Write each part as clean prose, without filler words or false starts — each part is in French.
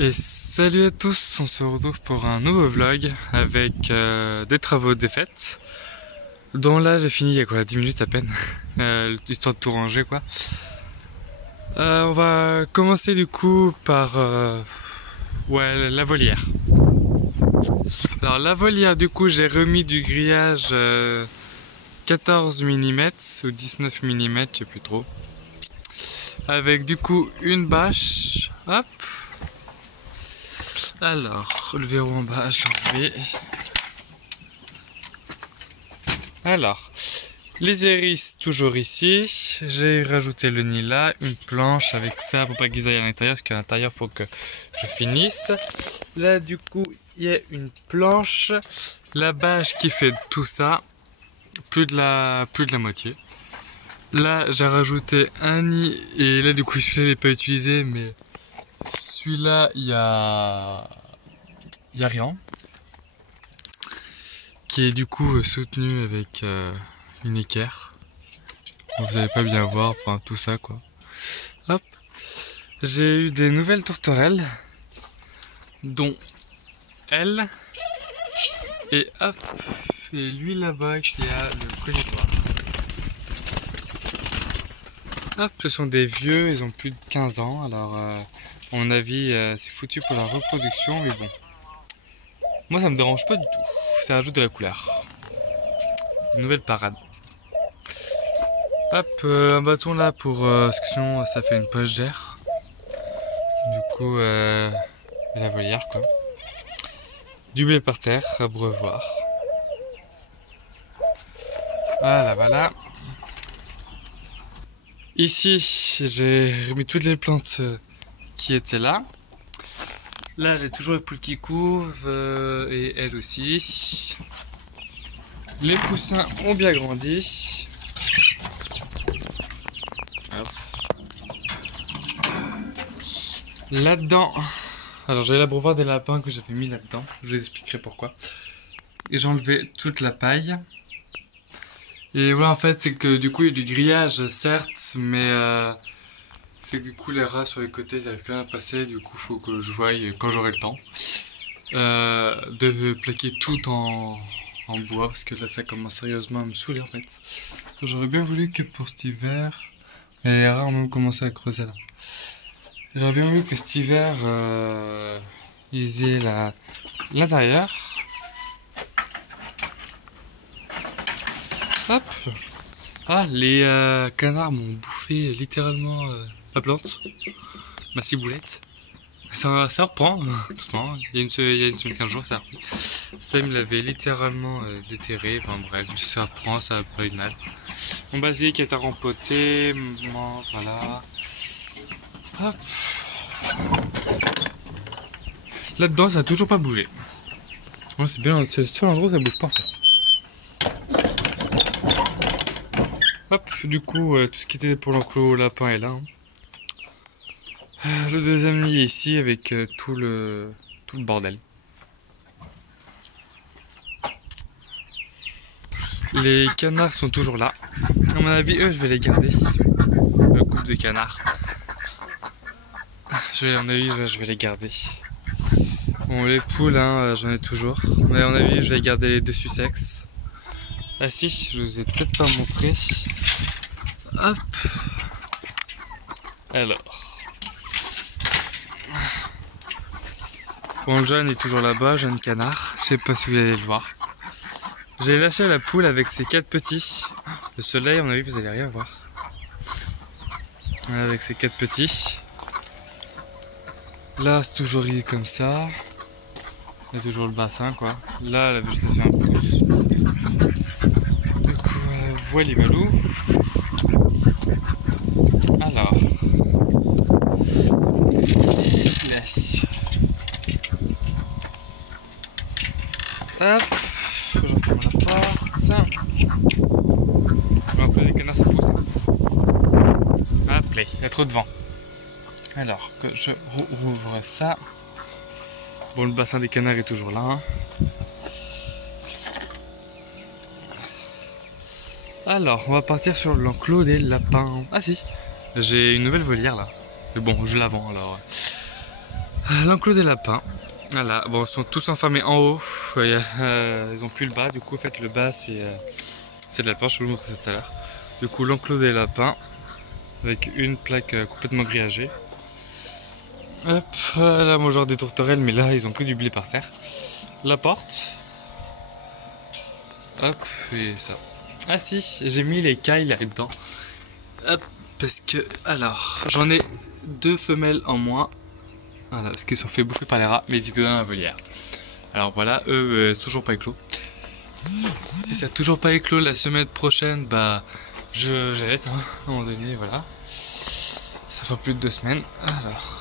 Et salut à tous, on se retrouve pour un nouveau vlog avec des travaux des fêtes. Dont là j'ai fini il y a quoi, 10 minutes à peine, histoire de tout ranger quoi. On va commencer du coup par la volière. Alors la volière du coup j'ai remis du grillage 14 mm ou 19 mm, je sais plus trop. Avec du coup une bâche, hop. Alors, le verrou en bas, je l'ai enlevé. Alors, les hérisses toujours ici. J'ai rajouté le nid là, une planche avec ça pour pas qu'ils aillent à l'intérieur, parce qu'à l'intérieur faut que je finisse. Là du coup, il y a une planche, la bâche qui fait tout ça, plus de la moitié. Là, j'ai rajouté un nid et là du coup celui-là il n'est pas utilisé, mais celui-là il y a rien. Qui est du coup soutenu avec une équerre. Vous n'allez pas bien voir, enfin tout ça quoi. Hop. J'ai eu des nouvelles tourterelles, dont elle, et hop, et lui là-bas qui a le collier noir. Hop, ce sont des vieux, ils ont plus de 15 ans, alors à mon avis c'est foutu pour la reproduction, mais bon. Moi ça me dérange pas du tout, ça ajoute de la couleur. Une nouvelle parade. Hop, un bâton là pour parce que sinon ça fait une poche d'air. Du coup, la volière quoi. Du blé par terre, à brevoir. Voilà. Ici, j'ai remis toutes les plantes qui étaient là. Là, j'ai toujours les poules qui couvent et elles aussi. Les poussins ont bien grandi. Là-dedans, alors j'ai l'abreuvoir des lapins que j'avais mis là-dedans, je vous expliquerai pourquoi. Et j'ai enlevé toute la paille. Et voilà, en fait, c'est que du coup il y a du grillage, certes, mais c'est que du coup les rats sur les côtés ils n'arrivent quand même à passer, du coup faut que je voie quand j'aurai le temps de plaquer tout en bois, parce que là ça commence sérieusement à me saouler en fait. J'aurais bien voulu que pour cet hiver, les rats ont même commencé à creuser là. J'aurais bien voulu que cet hiver, ils aient l'intérieur. Hop. Ah, les canards m'ont bouffé littéralement la plante, ma ciboulette. Ça reprend, doucement. Il y a une semaine, 15 jours, ça a repris. Ça me l'avait littéralement déterré. Enfin bref, ça reprend, ça n'a pas eu de mal. Mon basilic est à rempoter. Voilà. Hop. Là-dedans, ça a toujours pas bougé. Ouais, c'est bien, c'est le seul endroit où ça bouge pas en fait. Hop, du coup, tout ce qui était pour l'enclos lapin est là. Hein. Le deuxième lit est ici avec tout le bordel. Les canards sont toujours là. À mon avis, eux, je vais les garder. Le couple de canards. À mon avis, je vais les garder. Bon, les poules, hein, j'en ai toujours. Mais à mon avis, je vais garder les deux Sussex. Ah si, je vous ai peut-être pas montré. Hop. Alors. Bon, le jaune est toujours là-bas, jeune canard. Je sais pas si vous allez le voir. J'ai lâché la poule avec ses 4 petits. Le soleil, à mon avis, vous allez rien voir. Avec ses 4 petits. Là, c'est toujours comme ça. Il y a toujours le bassin, quoi. Là, la végétation pousse. Du coup, voilà les malous. Alors. Laisse. Hop. Je referme la porte. Un peu les canards, ça pousse. Hop, là, il y a trop de vent. Alors, que je rouvre ça. Bon, le bassin des canards est toujours là. Hein. Alors, on va partir sur l'enclos des lapins. Ah si, j'ai une nouvelle volière là. Mais bon, je la vends alors. L'enclos des lapins. Voilà, bon, ils sont tous enfermés en haut. Ils ont plus le bas. Du coup, en fait, le bas, c'est de la planche. Je vous montre ça tout à l'heure. Du coup, l'enclos des lapins avec une plaque complètement grillagée. Hop, là, mon genre des tourterelles, mais là, ils ont que du blé par terre. La porte. Hop, et ça. Ah si, j'ai mis les cailles là-dedans. Hop, parce que, alors, j'en ai 2 femelles en moins. Voilà, parce qu'ils sont fait bouffer par les rats, mais ils étaient dans la volière. Alors voilà, eux, toujours pas éclos. Si ça n'a toujours pas éclos la semaine prochaine, bah, j'arrête, hein, à un moment donné, voilà. Ça fait plus de 2 semaines. Alors,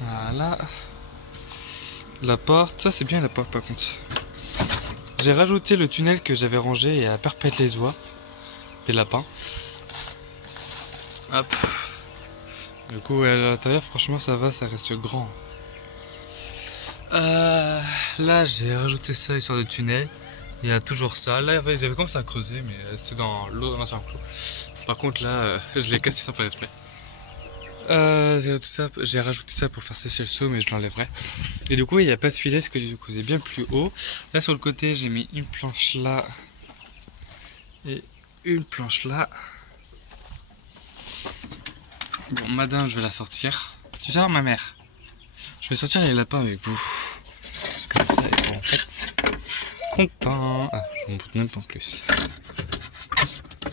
voilà. La porte, ça c'est bien la porte par contre. J'ai rajouté le tunnel que j'avais rangé et à perpète les oies des lapins. Hop. Du coup, à l'intérieur, franchement, ça va, ça reste grand. Là, j'ai rajouté ça histoire de tunnel. Il y a toujours ça. Là, j'avais commencé à creuser, mais c'est dans l'eau, dans l'ancien enclos. Par contre, là, je l'ai cassé sans faire exprès. J'ai rajouté ça pour faire sécher le seau, mais je l'enlèverai. Et du coup, il n'y a pas de filet, parce que du coup, c'est bien plus haut. Là, sur le côté, j'ai mis une planche là et une planche là. Bon, madame, je vais la sortir. Tu sais, ma mère, je vais sortir les lapins avec vous. Comme ça, et bon, en fait, content. Ah, je m'en montre même pas en plus.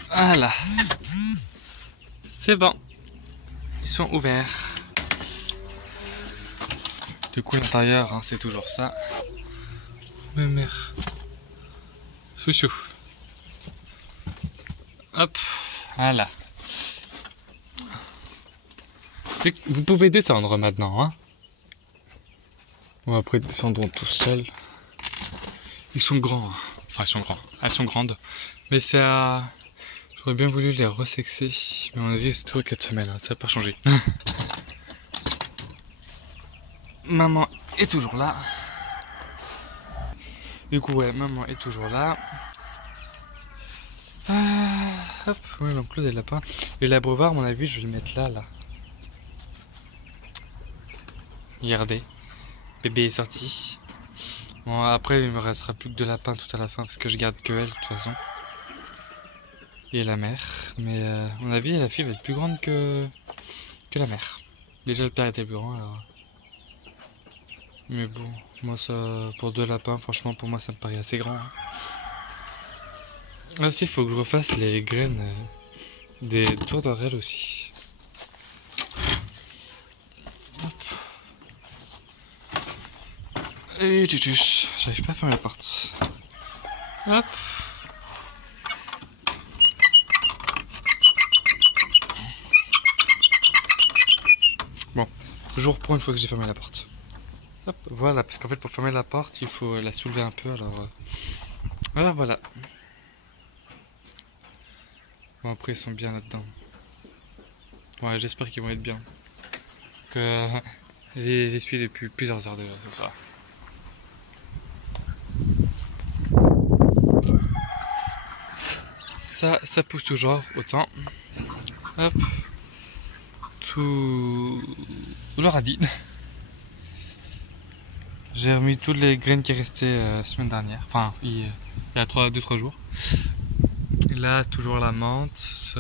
Voilà. C'est bon. Ils sont ouverts. Du coup, l'intérieur, hein, c'est toujours ça. Ma mère. Chouchou. Hop. Voilà. Vous pouvez descendre maintenant, hein. Bon, après, descendons tout seuls. Ils sont grands. Hein. Enfin, ils sont grands. Elles sont grandes. Mais ça... J'aurais bien voulu les resexer. Mais à mon avis, c'est toujours 4 semaines. Hein. Ça n'a pas changé. Maman est toujours là. Du coup, ouais, maman est toujours là. Hop, ouais, l'enclos des lapins. Et l'abreuvoir, à mon avis, je vais le mettre là, là. Regardez. Bébé est sorti. Bon, après, il me restera plus que 2 lapins tout à la fin, parce que je garde que elle, de toute façon. Et la mère. Mais, à mon avis, la fille va être plus grande que la mère. Déjà, le père était plus grand, alors... Mais bon, moi ça, pour 2 lapins, franchement pour moi ça me paraît assez grand. Hein. Ah si, il faut que je refasse les graines des tourterelles aussi. Hop. Et j'arrive pas à fermer la porte. Hop. Bon, je vous reprends une fois que j'ai fermé la porte. Hop, voilà, parce qu'en fait pour fermer la porte, il faut la soulever un peu, alors voilà. Bon, après ils sont bien là-dedans. Ouais, j'espère qu'ils vont être bien. Que j'ai essuyé depuis plusieurs heures déjà, tout ça. Ça pousse toujours, autant. Hop. Tout le radis. J'ai remis toutes les graines qui restaient la semaine dernière, enfin il y a 2-3 jours. Et là, toujours la menthe,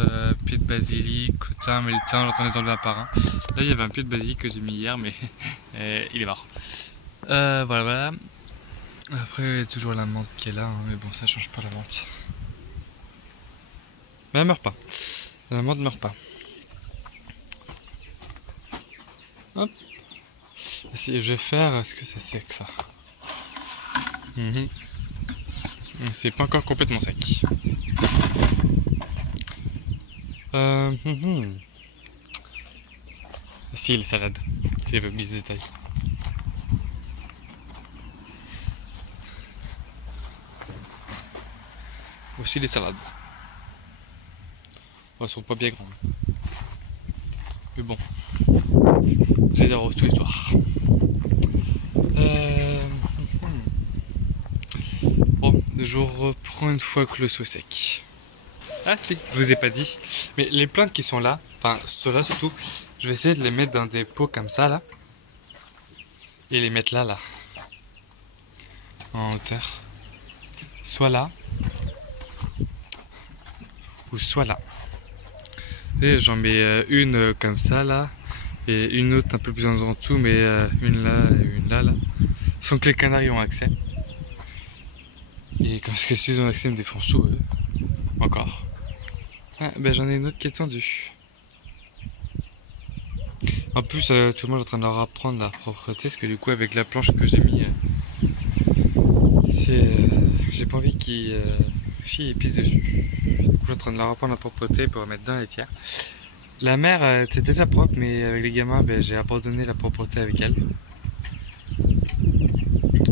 pied de basilic, le thym, mais le thym, on est en train de les enlever un par un. Là, il y avait un pied de basilic que j'ai mis hier, mais il est mort. Voilà. Après, il y a toujours la menthe qui est là, hein, mais bon, ça change pas la menthe. Mais elle meurt pas. La menthe ne meurt pas. Hop. Si je vais faire, est-ce que ça sec ça? C'est pas encore complètement sec. Si, les salades. J'ai mis des détails. Aussi les salades. Elles sont pas bien grandes. Mais bon. Je les arrose tous les soirs. Bon, je reprends une fois que le seau est sec. Ah si, je vous ai pas dit. Mais les plantes qui sont là, enfin ceux-là surtout, Je vais essayer de les mettre dans des pots comme ça là. Et les mettre là, en hauteur. Soit là. Ou soit là. Et j'en mets une comme ça là. Et une autre un peu plus en dessous, mais une là et une là. Sans que les canaris ont accès. Et comme que s'ils ont accès, ils me défoncent tout eux. Encore. Ah, ben j'en ai une autre qui est tendue. En plus, tout le monde est en train de leur apprendre la propreté, parce que du coup, avec la planche que j'ai mis, j'ai pas envie qu'ils chient et pissent dessus. Du coup, je suis en train de leur apprendre la propreté pour mettre dans les tiers. La mer était déjà propre, mais avec les gamins, ben, j'ai abandonné la propreté avec elle.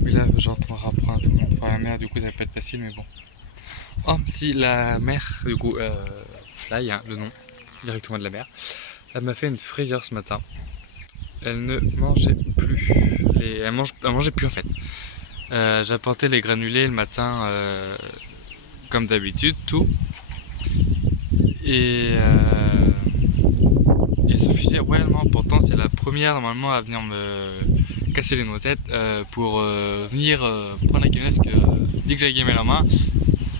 Mais là, j'ai en train de apprendre à tout le monde. Enfin, la mer, du coup, ça va pas être facile, mais bon. Oh, si la mer, du coup, Fly, hein, le nom, directement de la mer, elle m'a fait une frayeur ce matin. Elle ne mangeait plus. Elle mangeait plus en fait. J'apportais les granulés le matin, comme d'habitude, tout. Et elle s'en fichait royalement. Pourtant, c'est la première normalement à venir me casser les noisettes pour venir prendre la gamelle. Parce que dès que j'ai la gamelle en main,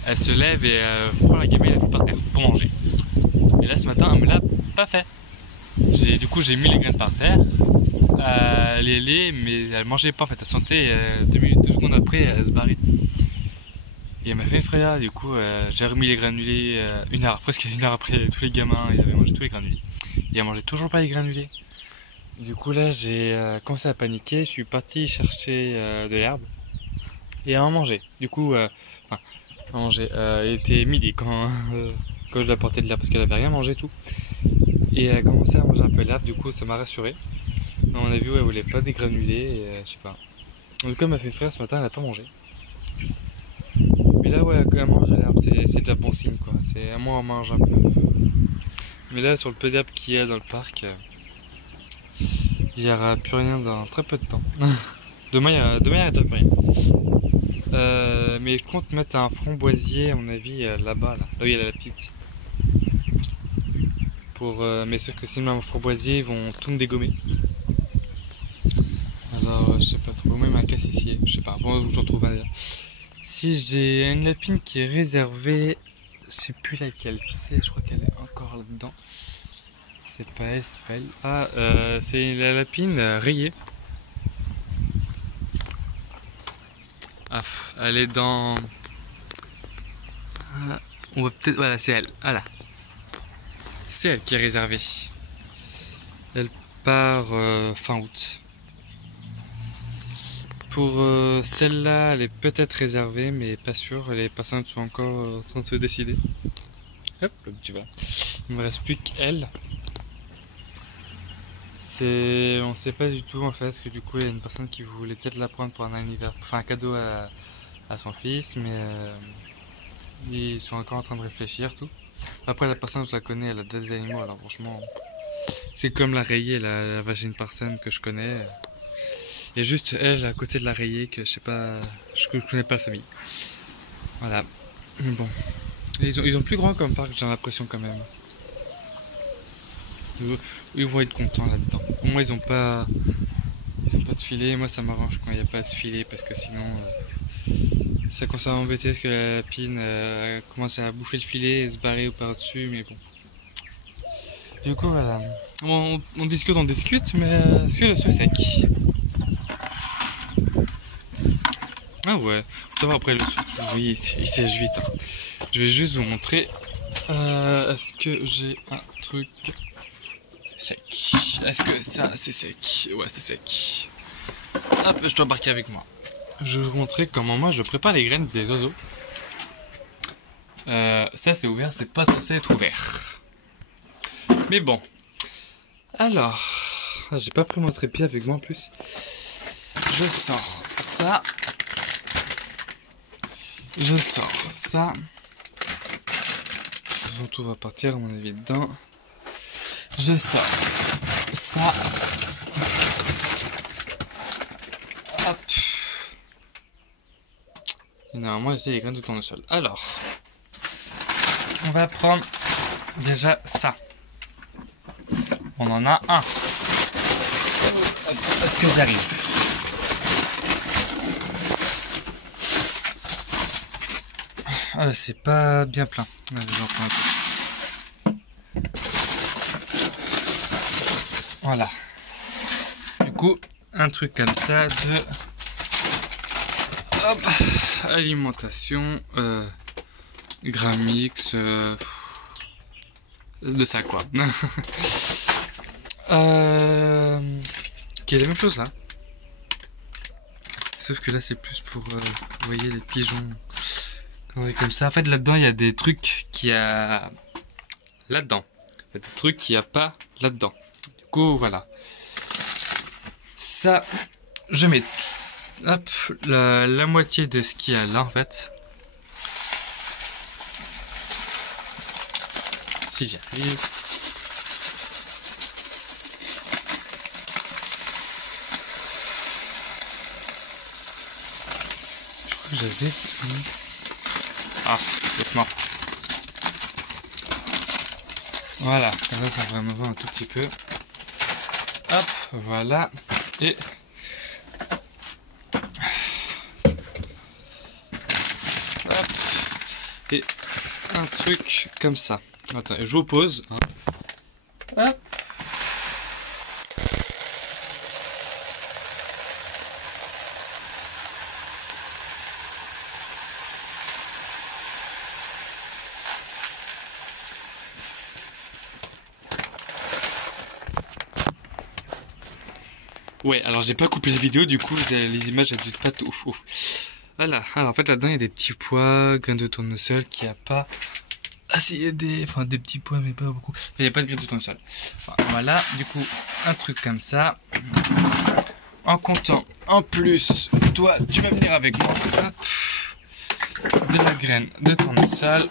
elle se lève et prend la gamelle et la fout par terre pour manger. Et là, ce matin, elle me l'a pas fait. Du coup, j'ai mis les graines par terre. Les laits, mais elle mangeait pas en fait. Elle sentait 2 secondes après, elle se barrait. Et elle m'a fait une frayeur. Du coup, j'ai remis les granulés presque une heure après. Tous les gamins, ils avaient mangé tous les granulés. Et elle mangeait toujours pas les granulés. Du coup, là, j'ai commencé à paniquer. Je suis parti chercher de l'herbe et à en manger. Du coup, à manger. Il était midi quand je lui apportais de l'herbe parce qu'elle avait rien mangé tout. Et elle a commencé à manger un peu l'herbe. Du coup, ça m'a rassuré. À mon avis, elle voulait pas des granulés, et je sais pas. En tout cas, elle m'a fait une frayeur ce matin, elle a pas mangé. Mais là, ouais, elle mange l'herbe, c'est déjà bon signe, quoi. C'est à moi, on mange un peu. Mais là, sur le peu d'herbe qu'il y a dans le parc, il n'y aura plus rien dans très peu de temps. Demain, il y a déjà plus rien. Mais je compte mettre un framboisier, à mon avis, là-bas, là où il y a la petite. Mais ceux que c'est même un framboisier, ils vont tout me dégommer. Alors, je sais pas trop, même un cassissier, je sais pas, bon, j'en trouve un d'ailleurs. Si j'ai une lapine qui est réservée, je sais plus laquelle c'est, je crois qu'elle est encore là-dedans. C'est pas elle, c'est pas elle. Ah, c'est la lapine rayée. Ah, elle est dans... on va peut-être... Voilà, c'est elle, voilà. C'est elle qui est réservée. Elle part fin août. Pour celle-là, elle est peut-être réservée, mais pas sûre. Les personnes sont encore en train de se décider. Hop, tu vois. Il me reste plus qu'elle. On sait pas du tout en fait, parce que du coup, il y a une personne qui voulait peut-être la prendre pour un anniversaire, enfin un cadeau à son fils, mais ils sont encore en train de réfléchir tout. Après, la personne, je la connais, elle a déjà des animaux, alors franchement, c'est comme la rayée, la vagine personne que je connais. Il y a juste elle à côté de la rayée que je sais pas, je connais pas la famille. Voilà. Mais bon. Ils ont plus grand comme parc, j'ai l'impression quand même. Ils vont être contents là-dedans. Au moins ils ont pas de filet. Moi ça m'arrange quand il n'y a pas de filet parce que sinon ça commence à m'embêter parce que la lapine commence à bouffer le filet et se barrer par-dessus, mais bon. Du coup voilà. On discute, mais celui-là c'est sec. Ah ouais, ça va après le sucre, oui, il sèche vite. Hein. Je vais juste vous montrer. Est-ce que j'ai un truc sec? Est-ce que ça c'est sec? Ouais, c'est sec. Hop, je dois embarquer avec moi. Je vais vous montrer comment moi je prépare les graines des oiseaux. Ça c'est ouvert, c'est pas censé être ouvert. Mais bon. Alors, j'ai pas pris mon trépied avec moi en plus. Je sors ça. Je sors ça. Tout va partir à mon avis dedans. Je sors ça. Hop. Et normalement ici les graines de tournesol. Alors, on va prendre déjà ça. On en a un. Est-ce que j'arrive? Ah, c'est pas bien plein. J'en prends un peu. Voilà. Du coup, un truc comme ça de... Hop, alimentation, Gramix, de ça quoi. Qui est la même chose là. Sauf que là c'est plus pour, vous voyez les pigeons. Ouais, comme ça. En fait là-dedans il y a des trucs qu'il y a là-dedans. Il y a des trucs qu'il n'y a pas là-dedans. Du coup voilà. Ça, je mets hop, la moitié de ce qu'il y a là en fait. Si j'y arrive. Je crois que j'avais... Ah, c'est mort. Voilà, comme ça va me voir un tout petit peu. Hop, voilà. Et... Hop. Et un truc comme ça. Attends, je vous pose. Hop. Ouais, alors j'ai pas coupé la vidéo, du coup les images elles pas tout ouf. Voilà, alors en fait là-dedans il y a des petits pois, graines de tournesol qui a pas... Ah si, il y a des... Enfin des petits pois mais pas beaucoup. Il n'y a pas de graines de tournesol. Voilà, du coup un truc comme ça. En comptant, en plus, toi tu vas venir avec moi. Hop. De la graine de tournesol.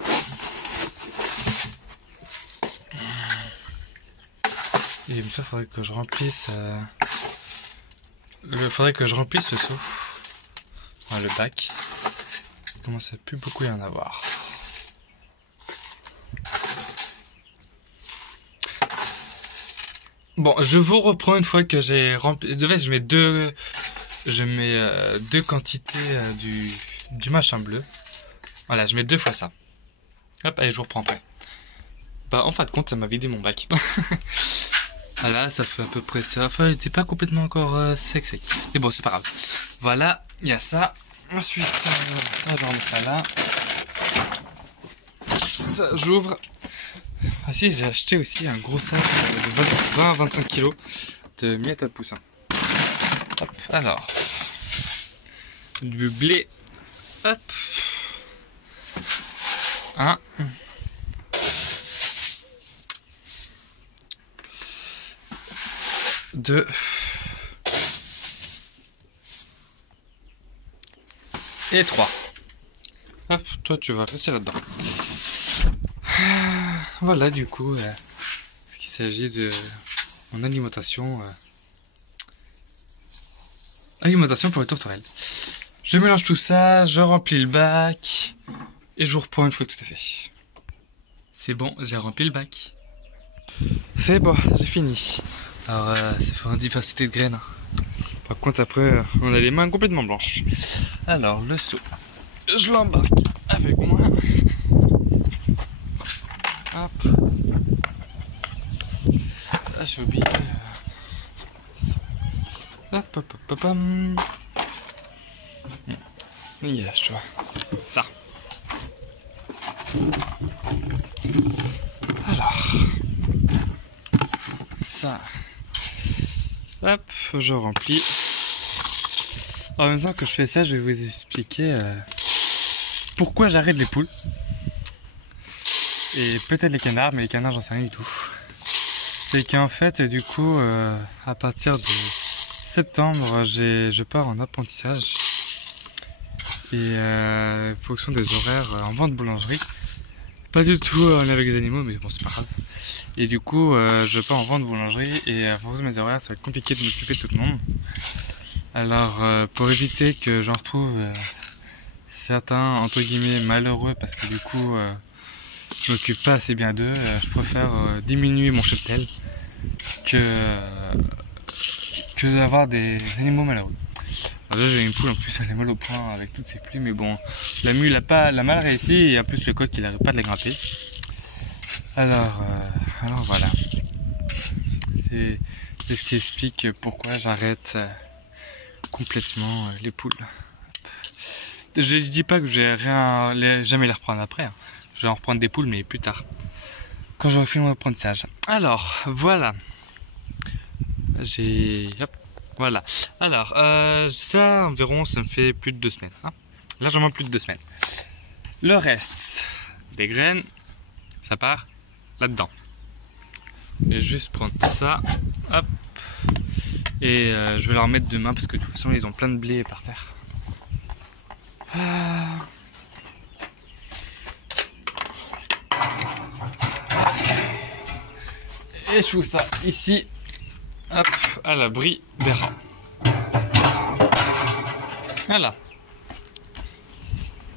Et ça faudrait que je remplisse... Il faudrait que je remplisse le seau. Enfin, le bac. Il commence à plus beaucoup y en avoir. Bon, je vous reprends une fois que j'ai rempli. De fait, je mets deux quantités du machin bleu. Voilà, je mets 2 fois ça. Hop, allez, je vous reprends après. Bah, en fin de compte, ça m'a vidé mon bac. Voilà, ça fait à peu près ça. Enfin, il n'était pas complètement encore sec. Mais bon, c'est pas grave. Voilà, il y a ça. Ensuite, ça, je remets ça là. Ça, j'ouvre. Ah si, j'ai acheté aussi un gros sac de 20 à 25 kg de miettes à poussin. Hop, alors. Du blé. Hop. 1. Deux. Et 3. Hop, toi tu vas rester là-dedans. Voilà du coup, ce qu'il s'agit de mon alimentation. Alimentation pour les tourterelles. Je mélange tout ça, je remplis le bac. Et je vous reprends une fois que tout est fait. C'est bon, j'ai rempli le bac. C'est bon, j'ai fini. Alors, ça fait une diversité de graines. Par contre, après, on a les mains complètement blanches. Alors, le seau, je l'embarque avec moi. Hop. Là, j'ai oublié. Hop, hop, hop, hop, hop. Yeah, tu vois. Ça. Alors. Ça. Hop, je remplis. En même temps que je fais ça, je vais vous expliquer pourquoi j'arrête les poules. Et peut-être les canards, mais les canards j'en sais rien du tout. C'est qu'en fait, du coup, à partir de septembre, je pars en apprentissage. Et fonction des horaires en vente boulangerie. Pas du tout en lien avec les animaux, mais bon, c'est pas grave. Et du coup, je pars en vente boulangerie et à fonction de mes horaires, ça va être compliqué de m'occuper de tout le monde. Alors, pour éviter que j'en retrouve certains, entre guillemets, malheureux, parce que du coup, je m'occupe pas assez bien d'eux, je préfère diminuer mon cheptel. que d'avoir des animaux malheureux. Alors là j'ai une poule en plus, elle est mal au point avec toutes ces pluies, mais bon, la mule l'a mal réussi et en plus le coq il n'arrive pas de la grimper. Alors voilà, c'est ce qui explique pourquoi j'arrête complètement les poules. Je dis pas que je vais jamais les reprendre après, hein. Je vais en reprendre des poules mais plus tard, quand j'aurai fait mon apprentissage. Alors voilà, voilà. Alors ça environ ça me fait plus de 2 semaines, hein. Largement plus de 2 semaines. Le reste des graines, ça part là-dedans. Je vais juste prendre ça, hop, et je vais leur mettre demain parce que de toute façon ils ont plein de blé par terre. Et je fous ça ici, hop, à l'abri des rats. Voilà.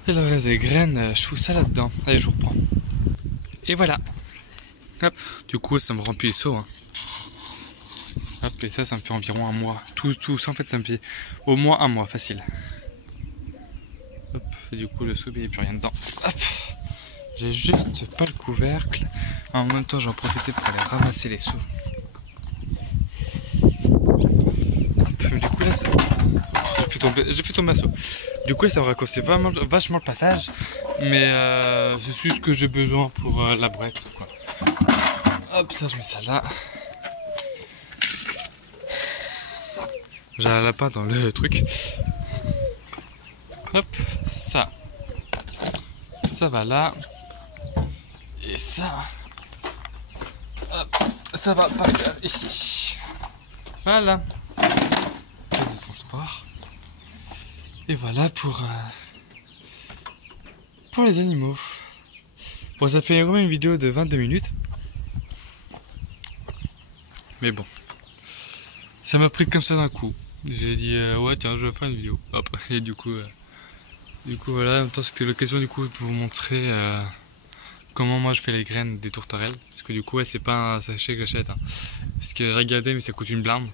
Et le reste des graines, je fous ça là-dedans. Allez, je vous reprends. Et voilà. Hop. Du coup, ça me remplit les seaux, hein. Hop, et ça me fait environ un mois. Tout ça, en fait, ça me fait au moins un mois, facile. Hop, et du coup, le seau, il n'y a plus rien dedans. Hop. J'ai juste pas le couvercle. En même temps, j'en profitais pour aller ramasser les seaux. Hop, du coup, là, ça... J'ai fait tomber un seau. Du coup, là, ça me raccourcit vachement le passage. Mais c'est juste ce que j'ai besoin pour la brouette, quoi. Hop, ça, je mets ça là. J'ai un lapin dans le truc. Hop, ça va là. Et ça, hop, ça va partir ici. Voilà. Caisse de transport. Et voilà pour les animaux. Bon, ça fait vraiment une vidéo de 22 minutes. Mais bon, ça m'a pris comme ça d'un coup. J'ai dit ouais tiens je vais faire une vidéo. Hop. Et du coup voilà, en même temps c'était l'occasion du coup de vous montrer comment moi je fais les graines des tourterelles. Parce que du coup ouais, c'est pas un sachet que j'achète, hein. Parce que j'ai regardé mais ça coûte une blinde.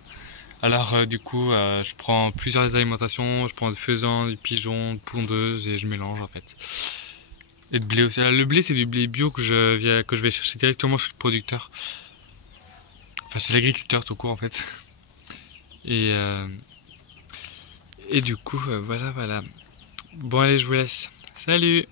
Alors du coup je prends plusieurs alimentations, je prends du faisan, du pigeon, de pondeuse et je mélange en fait. Et de blé aussi. Alors, le blé c'est du blé bio que je vais chercher directement chez le producteur. Enfin c'est l'agriculteur tout court en fait. Et du coup voilà. Bon allez je vous laisse. Salut!